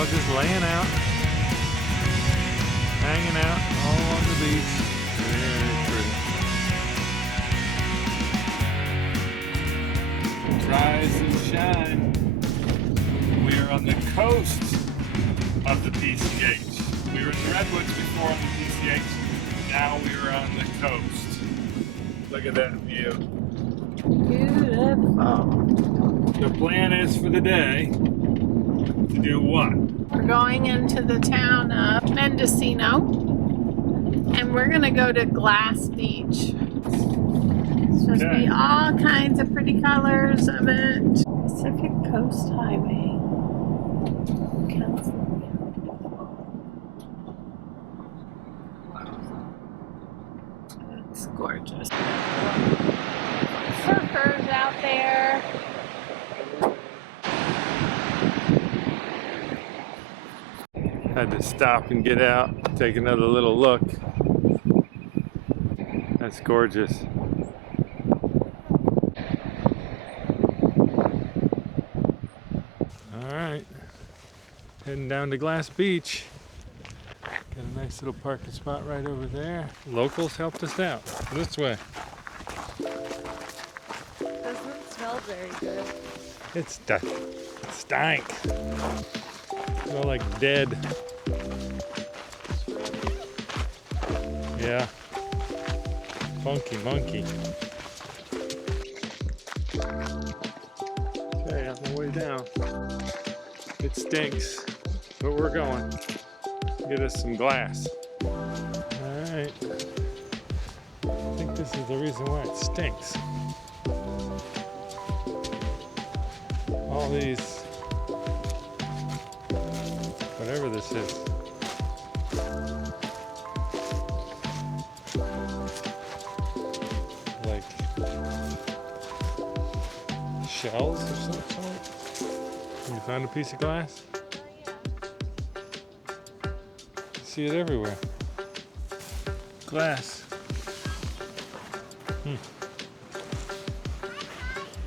all just laying out, hanging out all on the beach. Very pretty. Rise and shine. We are on the coast of the PCH. We were in the Redwoods before on the PCH. Now we are on the coast. Look at that view. Beautiful. The plan is for the day to do what? We're going into the town of Mendocino, and we're gonna go to Glass Beach. It's supposed to be all kinds of pretty colors of it. Pacific Coast Highway, California. That's gorgeous. Surfers out there. Had to stop and get out, take another little look. That's gorgeous. Alright, heading down to Glass Beach. Got a nice little parking spot right over there. Locals helped us out. This way. Doesn't smell very good. It stank. Smell like dead. Yeah. Funky monkey. Okay, on the way down. It stinks, but we're going. Get us some glass. Alright. I think this is the reason why it stinks. All these, whatever this is. Like shells or some sort. You found a piece of glass? You see it everywhere. Glass.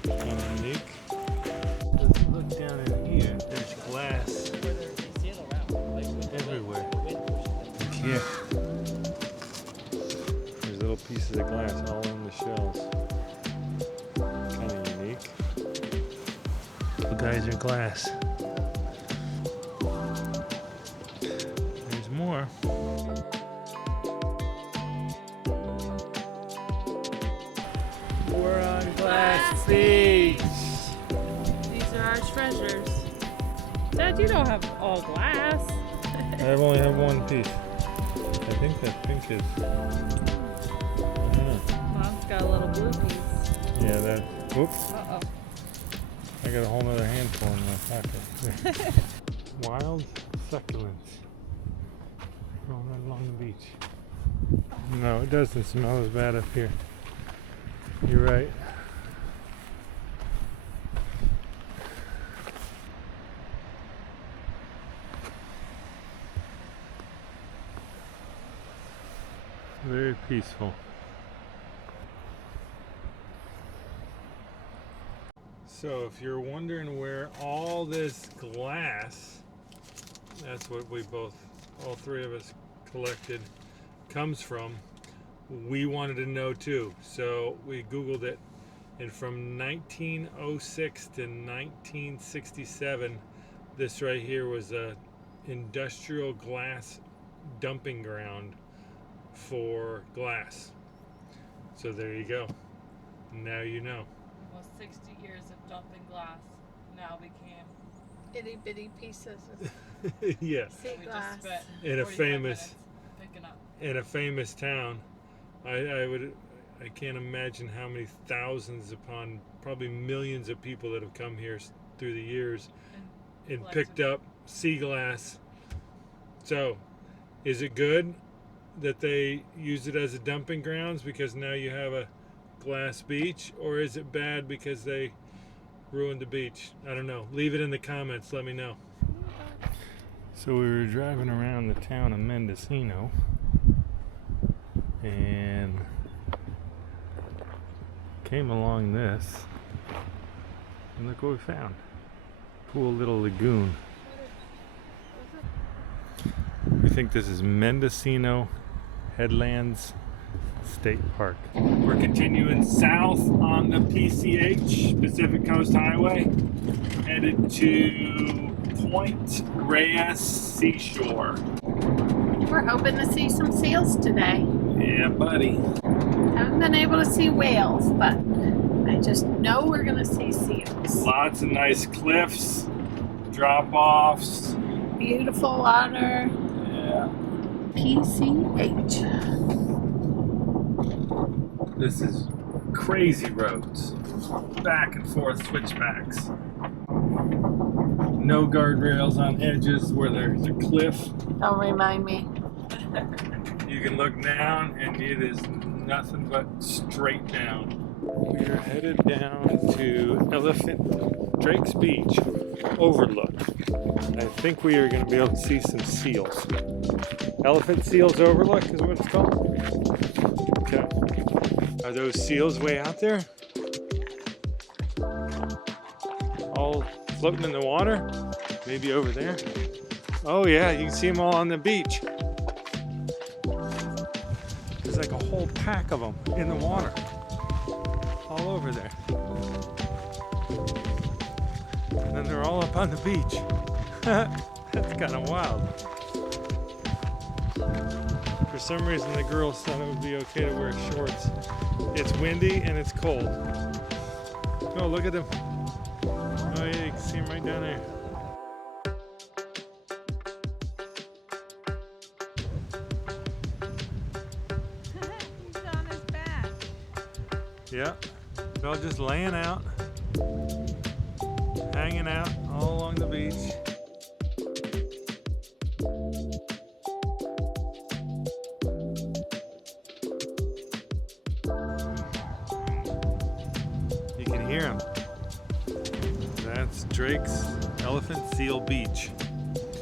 Kind of unique. If you look down in here, there's glass everywhere. Look here. There's little pieces of glass all in the shells. Kind of unique. You guys are glass. There's more. We're on Glass Beach. These are our treasures. Dad, you don't have all glass. I only have one piece. I think that pink is. I don't know. Mom's got a little blue piece. Yeah, that. Whoops. Uh-oh. I got a whole nother handful in my pocket. Wild succulents. Growing right along the beach. No, it doesn't smell as bad up here. You're right. Very peaceful. So if you're wondering where all this glass, that's what we all three of us collected, comes from, we wanted to know too. So we Googled it, and from 1906 to 1967, this right here was a industrial glass dumping ground for glass. So there you go. Now you know. Almost 60 years of dumping glass now became Itty bitty pieces of Yeah. sea we glass. just spent In a 45 famous minutes picking up. in a famous town. I can't imagine how many thousands upon probably millions of people that have come here through the years and picked up sea glass. So, is it good that they use it as a dumping grounds because now you have a glass beach, or is it bad because they ruined the beach? I don't know. Leave it in the comments. Let me know. So we were driving around the town of Mendocino and came along this, and look what we found. Cool little lagoon. think this is Mendocino Headlands State Park. We're continuing south on the PCH, Pacific Coast Highway, headed to Point Reyes Seashore. We're hoping to see some seals today. Yeah, buddy. Haven't been able to see whales, but I just know we're gonna see seals. Lots of nice cliffs, drop-offs. Beautiful water. Yeah. PCH. This is crazy roads. Back and forth switchbacks. No guardrails on edges where there's a cliff. Don't remind me. You can look down and it is nothing but straight down. We're headed down to Drake's Beach Overlook. I think we are going to be able to see some seals. Elephant Seals Overlook is what it's called. Okay. Are those seals way out there? All floating in the water? Maybe over there? Oh yeah, you can see them all on the beach. There's like a whole pack of them in the water. All over there. And then they're all up on the beach. That's kind of wild. For some reason the girls thought it would be okay to wear shorts. It's windy and it's cold. Oh, look at them. Oh yeah, you can see them right down there. He's on his back. Yeah, they're all just laying out, hanging out all along the beach. You can hear them. That's Drake's Elephant Seal Beach.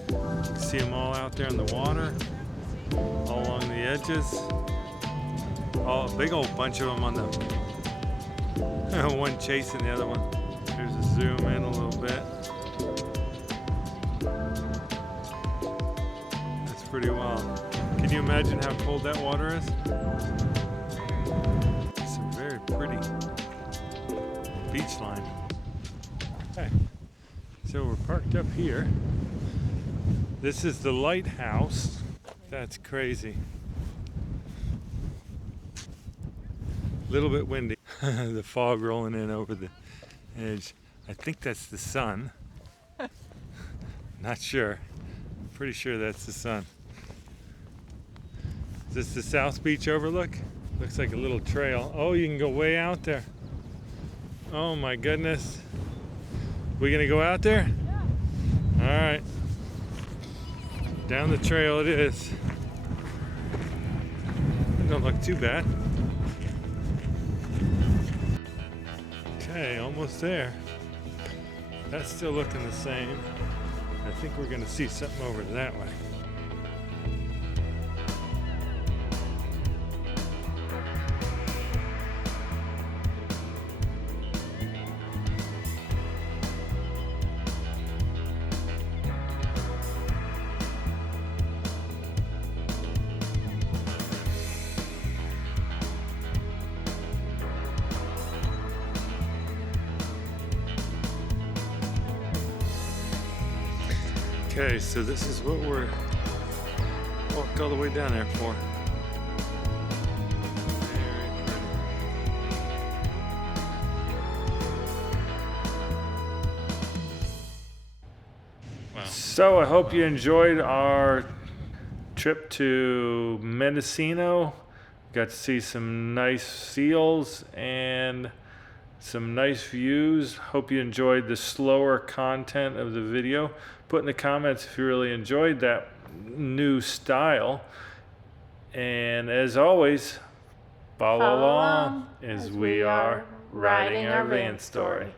You can see them all out there in the water, all along the edges. Oh, a big old bunch of them on the one chasing the other one. There's a zoom in a little bit. That's pretty wild. Can you imagine how cold that water is? It's a very pretty beach line. Okay, so we're parked up here. This is the lighthouse. That's crazy. A little bit windy. The fog rolling in over the edge. I think that's the sun. Not sure. I'm pretty sure that's the sun. Is this the South Beach Overlook? Looks like a little trail. Oh, you can go way out there. Oh my goodness. We gonna go out there? Yeah. All right. Down the trail it is. It don't look too bad. Okay, almost there. That's still looking the same. I think we're gonna see something over that way. Okay, so this is what we're walked all the way down there for. Very pretty. Wow. So I hope you enjoyed our trip to Mendocino. Got to see some nice seals and some nice views. Hope you enjoyed the slower content of the video. Put in the comments if you really enjoyed that new style. And as always, follow along as we are writing our van story.